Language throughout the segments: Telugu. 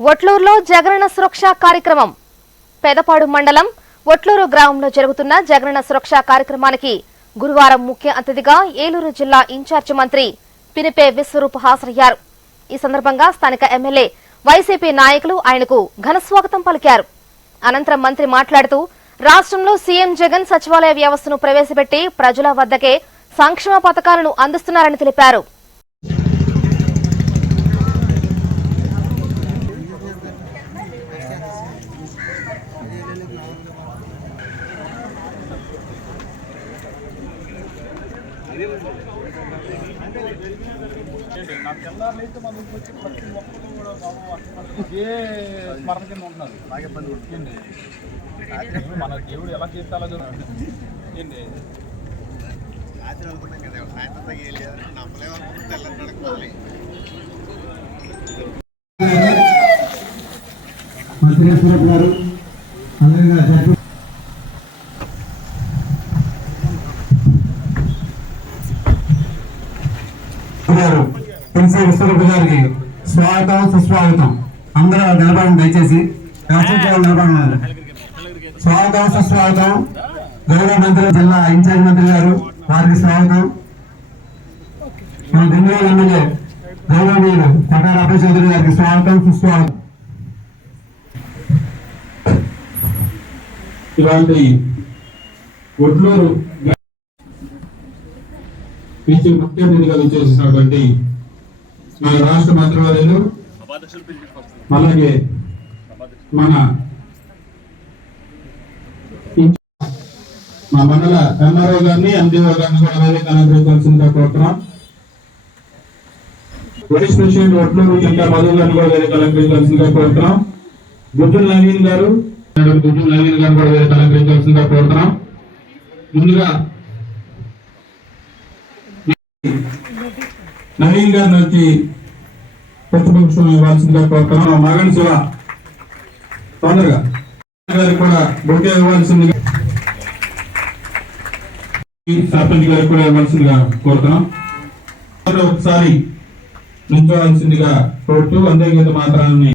ఒట్లూరులో జగనన్న సురక్ష కార్యక్రమం. పెదపాడు మండలం ఒట్లూరు గ్రామంలో జరుగుతున్న జగనన్న సురక్ష కార్యక్రమానికి గురువారం ముఖ్య అతిథిగా ఏలూరు జిల్లా ఇన్ఛార్జి మంత్రి పినిపే విశ్వరూప్ హాజరయ్యారు. ఈ సందర్భంగా స్థానిక ఎమ్మెల్యే, వైసీపీ నాయకులు ఆయనకు ఘన స్వాగతం పలికారు. అనంతరం మంత్రి మాట్లాడుతూ రాష్ట్రంలో సీఎం జగన్ సచివాలయ వ్యవస్థను ప్రవేశపెట్టి ప్రజల వద్దకే సంక్షేమ పథకాలను అందిస్తున్నారని తెలిపారు. మన దేవుడు ఎలా చేస్తాలో ఏంటి గారు పినిపే విశ్వరూప్ గారికి స్వాగతం, సుస్వాగతం. అందరూ నిలబడండి, దయచేసి నిలబడాలి. స్వాగతం, సుస్వాగతం. గౌరవ మంత్రి, జిల్లా ఇన్ఛార్జ్ మంత్రి గారు, వారికి స్వాగతం. మన దిండిగల్ ఎమ్మెల్యే గౌరవనీయులు కొట్టార అభయ చౌదరి గారికి స్వాగతం, సుస్వాగతం. ఇలాంటి ఒట్లూరు ముఖ్య అతిథిగా విచ్చేసినటువంటి మన రాష్ట్ర మంత్రివర్యులు, అలాగే మన మండల ఎంఆర్ఓ గారిని, ఎండిఓ గారిని కూడా వేదిక అలంకరించాల్సిందిగా కోరుతున్నాం. వైస్ ప్రెసిడెంట్ ఒట్లూరు జిల్లా మధు గారిని కూడా వేదిక అలంకరించాల్సిందిగా కోరుతున్నాం. గుజ్జుల నవీన్ గారు కూడా వేదిక అలంకరించాల్సిందిగా కోరుతున్నాం. ముందుగా నవీన్ గారి నుంచి పుష్పగుచ్చం ఇవ్వాల్సిందిగా కోరుతున్నాం. మగన్ శివ తొందరగా గారికి కూడా బొకే ఇవ్వాల్సిందిగా, సర్పంచ్ గారికి కూడా ఇవ్వాల్సిందిగా కోరుతున్నాం. ఒకసారి నుంచోవాల్సిందిగా కోరుతూ వందే గీత మాత్రాన్ని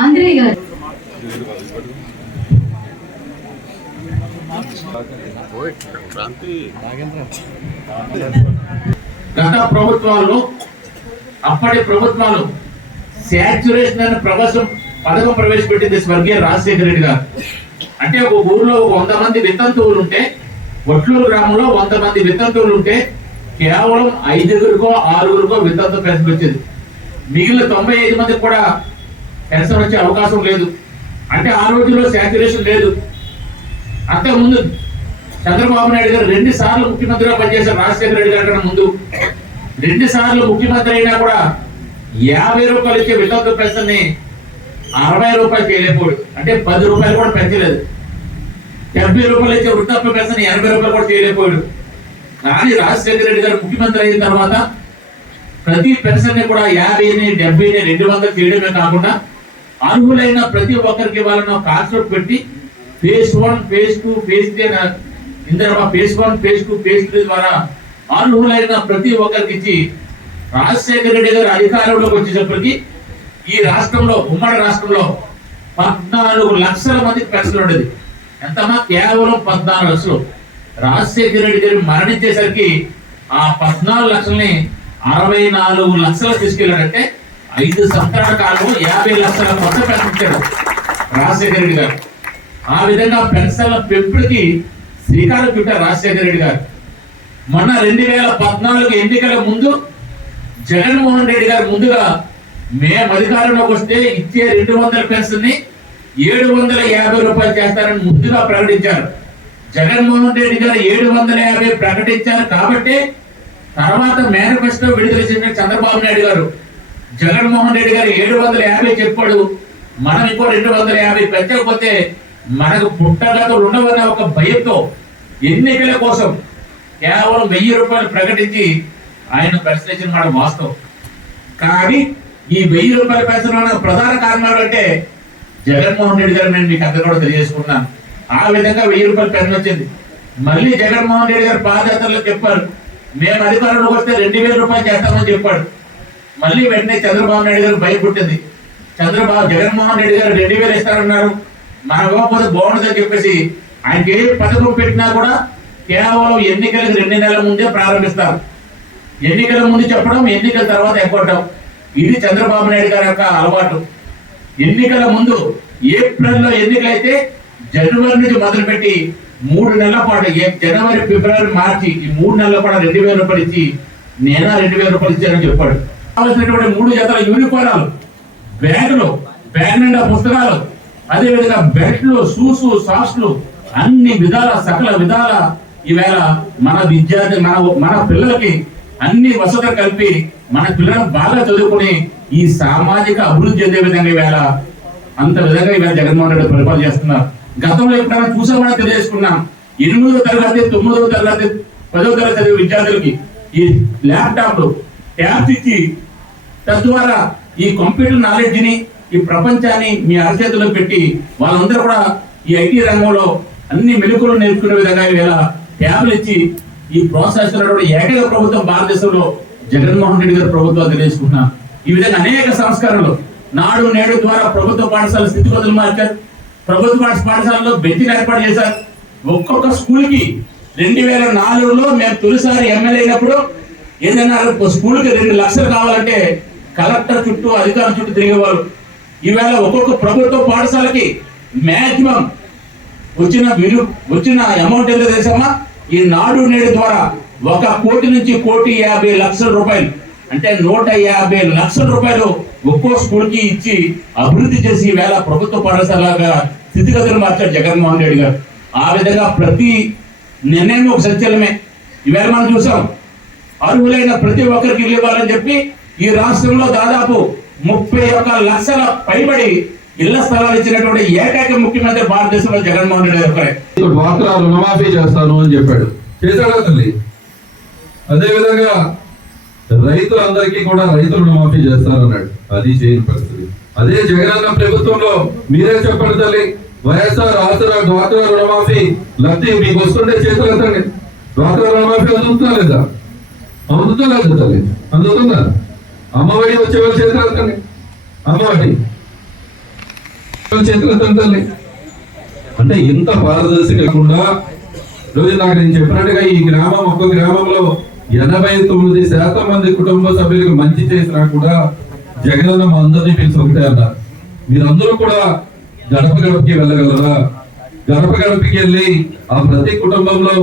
ఆంధ్రే గారు గత ప్రభుత్వాలు, అప్పటి ప్రభుత్వాలు శాచ్యురేషన్ అనే పథకం ప్రవేశపెట్టింది స్వర్గీయ రాజశేఖర రెడ్డి గారు. అంటే ఒక ఊర్లో 100 మంది వితంతువులు ఉంటే, ఒట్లూరు గ్రామంలో 100 మంది వితంతువులు ఉంటే కేవలం 5గురికో 6గురికో వితంతు పెన్షన్ వచ్చేది. మిగిలిన 95 మందికి కూడా పెన్షన్ వచ్చే అవకాశం లేదు. అంటే ఆ రోజుల్లో శాచ్యురేషన్ లేదు. అంతకుముందు చంద్రబాబు నాయుడు గారు 2 సార్లు ముఖ్యమంత్రిగా పనిచేశారు. రాజశేఖర రెడ్డి గారి కన్నా ముందు 2 సార్లు ముఖ్యమంత్రి అయినా కూడా 50 రూపాయలు ఇచ్చే వితంతు పెన్షన్ ని 60 రూపాయలు చేయలేకపోయాడు. అంటే 10 రూపాయలు కూడా పెంచలేదు. 70 రూపాయలు ఇచ్చే వృద్ధాప్య పెన్షన్ 80 రూపాయలు కూడా చేయలేకపోయాడు. కానీ రాజశేఖర రెడ్డి గారు ముఖ్యమంత్రి అయిన తర్వాత ప్రతి పెన్షన్ ని కూడా 50ని 70ని 200 చేయడమే కాకుండా అర్హులైన ప్రతి ఒక్కరికి వాళ్ళని కాన్సెప్ట్ పెట్టి phase 1, phase 2, phase 3 Indiramma phase 1, phase 2, phase 3 ద్వారా అర్హులైన ప్రతి ఒక్కరికి ఇచ్చి రాజశేఖర రెడ్డి గారు అధికారంలోకి వచ్చేటప్పటికి ఈ రాష్ట్రంలో, ఉమ్మడి రాష్ట్రంలో 14 లక్షల మందికి పెన్షన్ ఉండేది. ఎంతమా? కేవలం 14 లక్షలు. రాజశేఖర రెడ్డి గారు మరణించేసరికి ఆ 14 లక్షల్ని 64 లక్షలు తీసుకెళ్ళాడంటే 5 సంవత్సరాల కాలంలో 50 లక్షల కొత్త పెన్షన్ ఇచ్చాడు రాజశేఖర రెడ్డి గారు. ఆ విధంగా పెన్షన్ల పెంపుడికి శ్రీకారం చుట్టారు రాజశేఖర రెడ్డి గారు. మొన్న 2014 ఎన్నికల ముందు జగన్మోహన్ రెడ్డి గారు ముందుగా మేము అధికారంలోకి వస్తే ఇచ్చే 200 పెన్షన్ ని 750 రూపాయలు చేస్తారని ముందుగా ప్రకటించారు. జగన్మోహన్ రెడ్డి గారు 750 ప్రకటించారు కాబట్టి తర్వాత మేనిఫెస్టో విడుదల చేసిన చంద్రబాబు నాయుడు గారు జగన్మోహన్ రెడ్డి గారు 750 చెప్పాడు. మనం ఇంకో 250 పెంచకపోతే మనకు పుట్టగత ఉండవన్న ఒక భయంతో ఎన్నికల కోసం కేవలం 1000 రూపాయలు ప్రకటించి ఆయన ప్రశ్నించిన మాట వాస్తవం. కానీ ఈ 1000 రూపాయల పెన్షన్ ప్రధాన కారణాలు అంటే జగన్మోహన్ రెడ్డి గారు నేను మీకు అందరూ కూడా తెలియజేసుకున్నాను. ఆ విధంగా 1000 రూపాయలు పెన్షన్ వచ్చింది. మళ్ళీ జగన్మోహన్ రెడ్డి గారు పాదయాత్రలో చెప్పారు మేము అధికారంలోకి వస్తే 2000 రూపాయలు చేస్తామని చెప్పాడు. మళ్ళీ వెంటనే చంద్రబాబు నాయుడు గారు భయపుట్టింది. జగన్మోహన్ రెడ్డి గారు 2000 ఇస్తారన్నారు, మనం ఇవ్వకపోతే బాగుంటుందని చెప్పేసి ఆయనకి ఏ పథకం పెట్టినా కూడా కేవలం ఎన్నికలకు 2 నెలల ముందే ప్రారంభిస్తారు. ఎన్నికల ముందు చెప్పడం, ఎన్నికల తర్వాత ఎగ్గొట్టడం, ఇది చంద్రబాబు నాయుడు గారి యొక్క అలవాటు. ఎన్నికల ముందు ఏప్రిల్లో ఎన్నికలైతే జనవరి నుంచి మొదలుపెట్టి 3 నెలల పాటు జనవరి, ఫిబ్రవరి, మార్చి ఈ 3 నెలల పాటు 2000 రూపాయలు ఇచ్చి నేనా 2000 రూపాయలు ఇచ్చానని చెప్పాడు. కావాల్సినటువంటి 3 జతల యూనిఫారాలు, బ్యాగులు, బ్యాగ్ నిండా పుస్తకాలు, అదేవిధంగా బెల్ట్లు, షూస్, సాక్స్లు, అన్ని విధాల సకల విధాల ఈవేళ మన విద్యార్థి మన పిల్లలకి అన్ని వసతులు కలిపి మన పిల్లలను బాగా చదువుకుని ఈ సామాజిక అభివృద్ధి చెందే విధంగా ఈవేళ అంత విధంగా ఈవేళ జగన్మోహన్ రెడ్డి పరిపాలన చేస్తున్నారు. గతంలో ఎప్పుడైనా చూసామని తెలియజేసుకున్నాం. 8వ తరగతి, 9వ తరగతి, 10వ తరగతి చదివే విద్యార్థులకి ఈ ల్యాప్టాప్లు, ట్యాబ్స్ ఇచ్చి తద్వారా ఈ కంప్యూటర్ నాలెడ్జ్ ని, ఈ ప్రపంచాన్ని మీ అరచేతిలో పెట్టి వాళ్ళందరూ కూడా ఈ ఐటీ రంగంలో అన్ని మెలకువలు నేర్చుకునే విధంగా ఈవేళ ట్యాబ్లు ఇచ్చి ఈ ప్రోత్సహిస్తున్నటువంటి ఏకైక ప్రభుత్వం భారతదేశంలో జగన్మోహన్ రెడ్డి గారి ప్రభుత్వాలు తెలియజేసుకుంటున్నాం. ఈ విధంగా అనేక సంస్కరణలు నాడు నేడు ద్వారా ప్రభుత్వ పాఠశాల స్థితిగతులు మార్చారు. ప్రభుత్వ పాఠశాలలో బెంచీలు ఏర్పాటు చేశారు. ఒక్కొక్క స్కూల్ కి 2004లో మేము తొలిసారి ఎమ్మెల్యే అయినప్పుడు ఏదైనా స్కూల్కి 2 లక్షలు కావాలంటే కలెక్టర్ చుట్టూ, అధికారుల చుట్టూ తిరిగేవారు. ఈవేళ ఒక్కొక్క ప్రభుత్వ పాఠశాలకి మాక్సిమం వచ్చిన అమౌంట్ ఎంత తెలుసమ్మా? ఈ నాడు నేడు ద్వారా 1 కోటి నుంచి 1,50,00,000 రూపాయలు అంటే 150 లక్షల రూపాయలు ఒక్కో స్కూల్ కి ఇచ్చి అభివృద్ధి చేసి ఈవేళ ప్రభుత్వ పాఠశాలగా స్థితిగతులు మార్చారు జగన్మోహన్ రెడ్డి గారు. ఆ విధంగా ప్రతి నిర్ణయం ఒక సంచలనమే. ఈవేళ మనం చూసాం, అర్హులైన ప్రతి ఒక్కరికి ఇల్లు ఇవ్వాలని చెప్పి ఈ రాష్ట్రంలో దాదాపు 31 లక్షల పైబడి ఇళ్ల స్థలాలు ఇచ్చినటువంటి ఏకైక ముఖ్యమంత్రి భారతదేశంలో జగన్మోహన్ రెడ్డి గారు. డ్వాక్రా రుణమాఫీ చేస్తాను అని చెప్పాడు, చేశాడా తల్లి? అదే విధంగా రైతులందరికీ కూడా రైతు రుణమాఫీ చేస్తారన్నాడు, అది చేయని పరిస్థితి. అదే జగనన్న ప్రభుత్వంలో మీరే చెప్పండి తల్లి, వైఎస్ఆర్ ఆసరా డ్వాక్రా రుణమాఫీ లబ్ధి మీకు వస్తుండే చేతులు ఎత్తండి. డ్వాక్రా రుణమాఫీ అందుతుందా లేదా? అందుతలేదు తల్లి, అందుతుందా? అమ్మఒడి వచ్చే వాళ్ళ చేతులు ఎత్తండి, అమ్మఒడి చేతులు ఎత్తండి తల్లి. అంటే ఇంత పారదర్శక కాకుండా రోజు నాకు నేను చెప్పినట్టుగా ఈ గ్రామం, ఒక్క గ్రామంలో 89% మంది కుటుంబ సభ్యులకు మంచి చేసినా కూడా జగనన్న మా అందరినీ పిలిచి ఒకటే అన్నారు, మీరందరూ కూడా గడప గడపకి వెళ్ళగలరా? గడప గడపకి వెళ్ళి ఆ ప్రతి కుటుంబంలో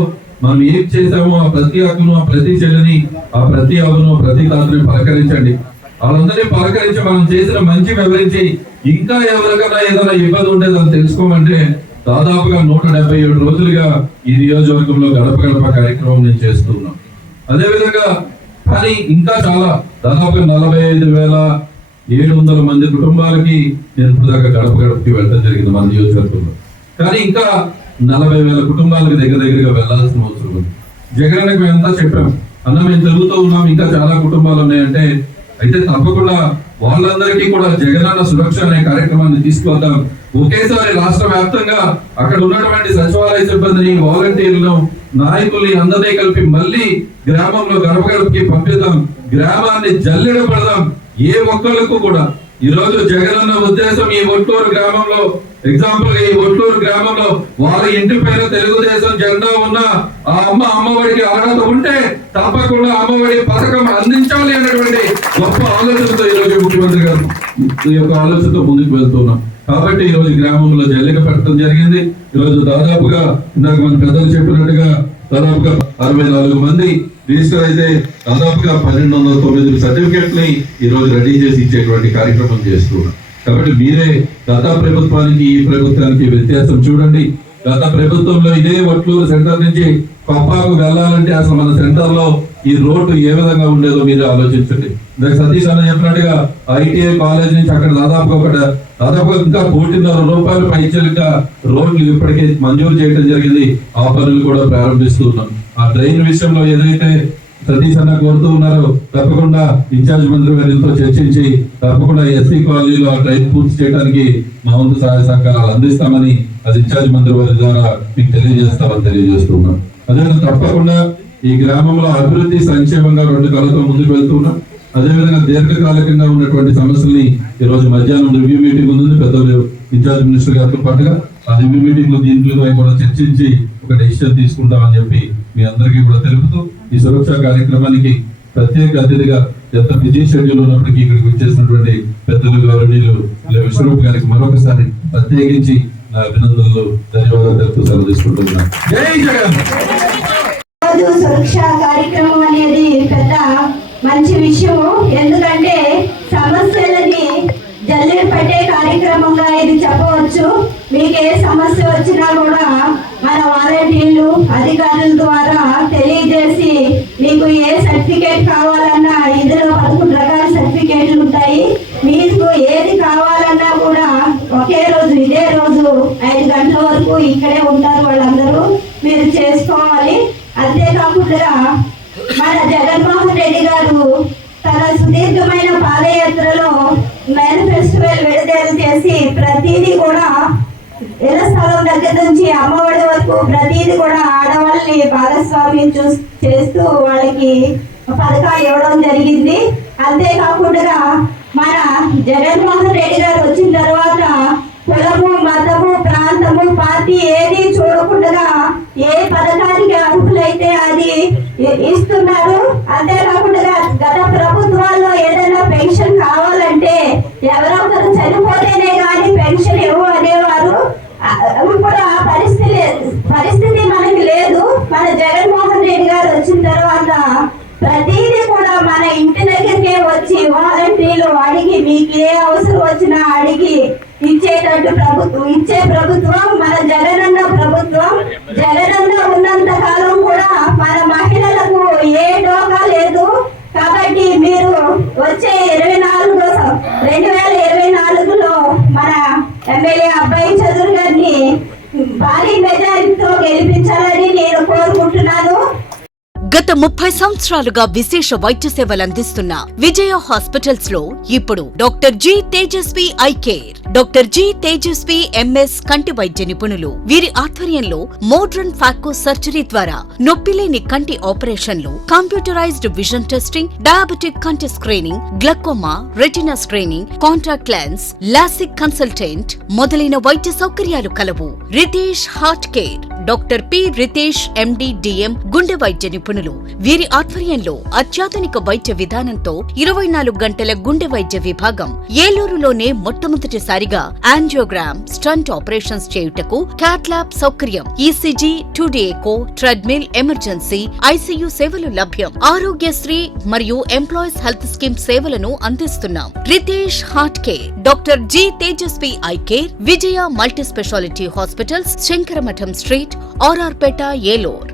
మనం ఏం చేసామో ఆ ప్రతి అక్కను, ఆ ప్రతి చెల్లిని, ఆ ప్రతి అవ్వను, ప్రతి తాతని పలకరించండి. వాళ్ళందరినీ పలకరించి మనం చేసిన మంచి వివరించి ఇంకా ఎవరికైనా ఏదైనా ఇబ్బంది ఉంటే దాన్ని తెలుసుకోమంటే దాదాపుగా 177 రోజులుగా ఈ నియోజకవర్గంలో గడప గడప కార్యక్రమం నేను చేస్తున్నాం. అదేవిధంగా కానీ ఇంకా చాలా దాదాపుగా 45,700 మంది కుటుంబాలకి నేను ఇప్పుడు దాకా గడప గడపకి వెళ్ళడం జరిగింది మన నియోజకవర్గంలో. కానీ ఇంకా 40,000 కుటుంబాలకు దగ్గరగా వెళ్లాల్సిన అవసరం ఉంది. జగన్కి మేము ఎంత చెప్పాం, అన్న మేము తిరుగుతూ ఉన్నాం, ఇంకా చాలా కుటుంబాలు ఉన్నాయంటే అయితే తప్పకుండా వాళ్ళందరికీ కూడా జగనన్న సురక్ష అనే కార్యక్రమాన్ని తీసుకొద్దాం. ఒకేసారి రాష్ట్ర వ్యాప్తంగా అక్కడ ఉన్నటువంటి సచివాలయ సిబ్బందిని, వాలంటీర్లను, నాయకుల్ని అందరినీ కలిపి మళ్ళీ గ్రామంలో గడప గడపకి పంపిద్దాం. గ్రామాన్ని జల్లెడ పడదాం. ఏ ఒక్కళ్ళకు కూడా ఈ రోజు జగనన్న ఉద్దేశం ఈ ఒట్లూరు గ్రామంలో ఎగ్జాంపుల్ ఈ ఒట్లూరు గ్రామంలో వారి ఇంటి పైన తెలుగుదేశం జెండా ఉన్న ఆ అమ్మఒడికి అర్హత ఉంటే తప్పకుండా అమ్మఒడి పథకం అందించాలి అనేటువంటి గొప్ప ఆలోచనతో ఈ రోజు ముఖ్యమంత్రి గారు ఈ యొక్క ఆలోచనతో ముందుకు వెళ్తున్నాం. కాబట్టి ఈ రోజు గ్రామంలో జల్లిక పెట్టడం జరిగింది. ఈ రోజు దాదాపుగా ఇందాక మన పెద్దలు చెప్పినట్టుగా దాదాపుగా 64 మంది రిజిస్టర్ అయితే దాదాపుగా 1209 సర్టిఫికెట్ని ఈ రోజు రెడీ చేసి ఇచ్చేటువంటి కార్యక్రమం చేస్తున్నాం. కాబట్టి మీరే గత ప్రభుత్వానికి ఈ ప్రభుత్వానికి వ్యత్యాసం చూడండి. గత ప్రభుత్వంలో ఇదే ఒట్లూరు సెంటర్ నుంచి కొప్పాకు వెళ్ళాలంటే అసలు మన సెంటర్ లో ఈ రోడ్డు ఏ విధంగా ఉండేదో మీరే ఆలోచించండి. సతీష్ అన్న చెప్పినట్టుగా ITI కాలేజ్ నుంచి అక్కడ దాదాపుగా ఇంకా 1,00,00,000 రూపాయలు పైచలుగా రోడ్లు ఇప్పటికే మంజూరు చేయడం జరిగింది. ఆ పనులు కూడా ప్రారంభిస్తున్నాం. ఆ ట్రైన్ విషయంలో ఏదైతే సతీష్ అన్న కోరుతూ ఉన్నారో తప్పకుండా ఇన్ఛార్జ్ మంత్రి గారితో చర్చించి తప్పకుండా ఎస్సీ కాలనీలో ఆ ట్రైన్ పూర్తి చేయడానికి మా వంతు సహాయ సహకారాలు అందిస్తామని అది ఇన్ఛార్జ్ మంత్రి వారి ద్వారా మీకు తెలియజేస్తామని తెలియజేస్తున్నాం. అదేవిధంగా తప్పకుండా ఈ గ్రామంలో అభివృద్ధి సంక్షేమంగా 2 కళతో ముందుకు వెళ్తున్నాం. అదేవిధంగా దీర్ఘకాలికంగా ఉన్నటువంటి సమస్యల్ని ఈ రోజు మధ్యాహ్నం రివ్యూ మీటింగ్ ఉంది పెద్దలు ఇన్ఛార్జ్ మినిస్టర్ గారితో పాటుగా ఆ రివ్యూ మీటింగ్ లో దీంట్లో కూడా చర్చించి ఒక డెసిషన్ తీసుకుంటామని చెప్పి మీ అందరికీ కూడా తెలుపుతూ ఈ సురక్ష కార్యక్రమానికి ప్రత్యేక అతిథిగా ఎంత బిజీ షెడ్యూల్ ఉన్నప్పటికీ ఇక్కడికి వచ్చేసినటువంటి పెద్దలు గౌరవనీయులు విశ్వరూప్ గారికి మరొకసారి ప్రత్యేకించి నా అభినందనలు ధన్యవాదాలు తెలుపుతూ సెలవు తీసుకుంటున్నాను. జై జగన్. సురక్ష కార్యక్రమం అనేది పెద్ద మంచి విషయము. ఎందుకంటే సమస్యలని జల్లెడ పట్టే కార్యక్రమంగా ఇది చెప్పవచ్చు. మీకు ఏ సమస్య వచ్చినా కూడా మన వాలంటీర్లు అధికారుల ద్వారా తెలియజేసి మీకు ఏ సర్టిఫికేట్ కావాలన్నా ఇందులో 11 రకాల సర్టిఫికేట్లు ఉంటాయి. మీకు ఏది కావాలన్నా కూడా ఒకే రోజు ఇదే రోజు 5 గంటల వరకు ఇక్కడే ఉంటారు వాళ్ళందరూ, మీరు చేసుకోవాలి. అంతేకాకుండా మన జగన్మోహన్ రెడ్డి గారు తన సుదీర్ఘమైన పాదయాత్రలో మేనిఫెస్టోలు విడుదల చేసి ప్రతిదీ కూడా ఇళ్ల స్థలం దగ్గర నుంచి అమ్మఒడి వరకు ప్రతిదీ కూడా ఆడవాళ్ళని భాగస్వామ్యం చేస్తూ వాళ్ళకి పథకాలు ఇవ్వడం జరిగింది. అంతేకాకుండా మన జగన్మోహన్ రెడ్డి గారు వచ్చిన తర్వాత కులము మతము ప్రాంతము పార్టీ ఏది చూడకుండా ఏ పథకానికి అర్హులైతే అది ఇస్తున్నారు. అంతేకాకుండా గత ప్రభుత్వాల్లో ఏదైనా పెన్షన్ కావాలంటే ఎవరో ఒకరు చనిపోతేనే కానీ పెన్షన్ ఇవ్వు అనేవారు. ఇప్పుడు ఆ పరిస్థితి మనకి లేదు. మన జగన్మోహన్ రెడ్డి గారు వచ్చిన తర్వాత ప్రతిదీ కూడా మన ఇంటి దగ్గరికే వచ్చి వాలంటీర్లు అడిగి మీకు ఏ అవసరం వచ్చినా అడిగి ఇచ్చే ప్రభుత్వం మన జగనన్న ప్రభుత్వం. జగనన్న ఉన్నంత కాలం కూడా మన మహిళలకు ఏ డోకా లేదు. కాబట్టి మీరు వచ్చే 2024లో మన ఎమ్మెల్యే అబ్బాయి చదురు గారిని భారీ మెజారిటీతో గెలిపించాలని నేను కోరుకుంటున్నాను. గత 30 సంవత్సరాలుగా విశేష వైద్య సేవలు అందిస్తున్న విజయ హాస్పిటల్స్ లో ఇప్పుడు doctor G Tejaswi eye care. Doctor G Tejaswi MS కంటి వైద్య నిపుణులు. వీరి ఆధ్వర్యంలో మోడ్రన్ ఫాకో సర్జరీ ద్వారా నొప్పిలేని కంటి ఆపరేషన్లు, కంప్యూటరైజ్డ్ విజన్ టెస్టింగ్, డయాబెటిక్ కంటి screening, glaucoma, retina screening, contact lens, lasik consultant మొదలైన వైద్య సౌకర్యాలు కలవు. Ritesh heart care. Doctor P Ritesh MD DM గుండె వైద్య నిపుణులు. వీరి ఆధ్వర్యంలో అత్యాధునిక వైద్య విధానంతో 24 గంటల గుండె వైద్య విభాగం. ఏలూరులోనే మొట్టమొదటిసారిగా యాంజియోగ్రామ్, స్టంట్ ఆపరేషన్స్ చేయుటకు క్యాట్ ల్యాబ్ సౌకర్యం, ECG, 2D echo, treadmill, emergency, ICU సేవలు లభ్యం. ఆరోగ్యశ్రీ మరియు ఎంప్లాయీస్ హెల్త్ స్కీమ్ సేవలను అందిస్తున్నాం. Ritesh heart care. Doctor G Tejaswi eye care. Vijaya multi speciality hospitals, Shankaramatham street, RR Peta, Eluru.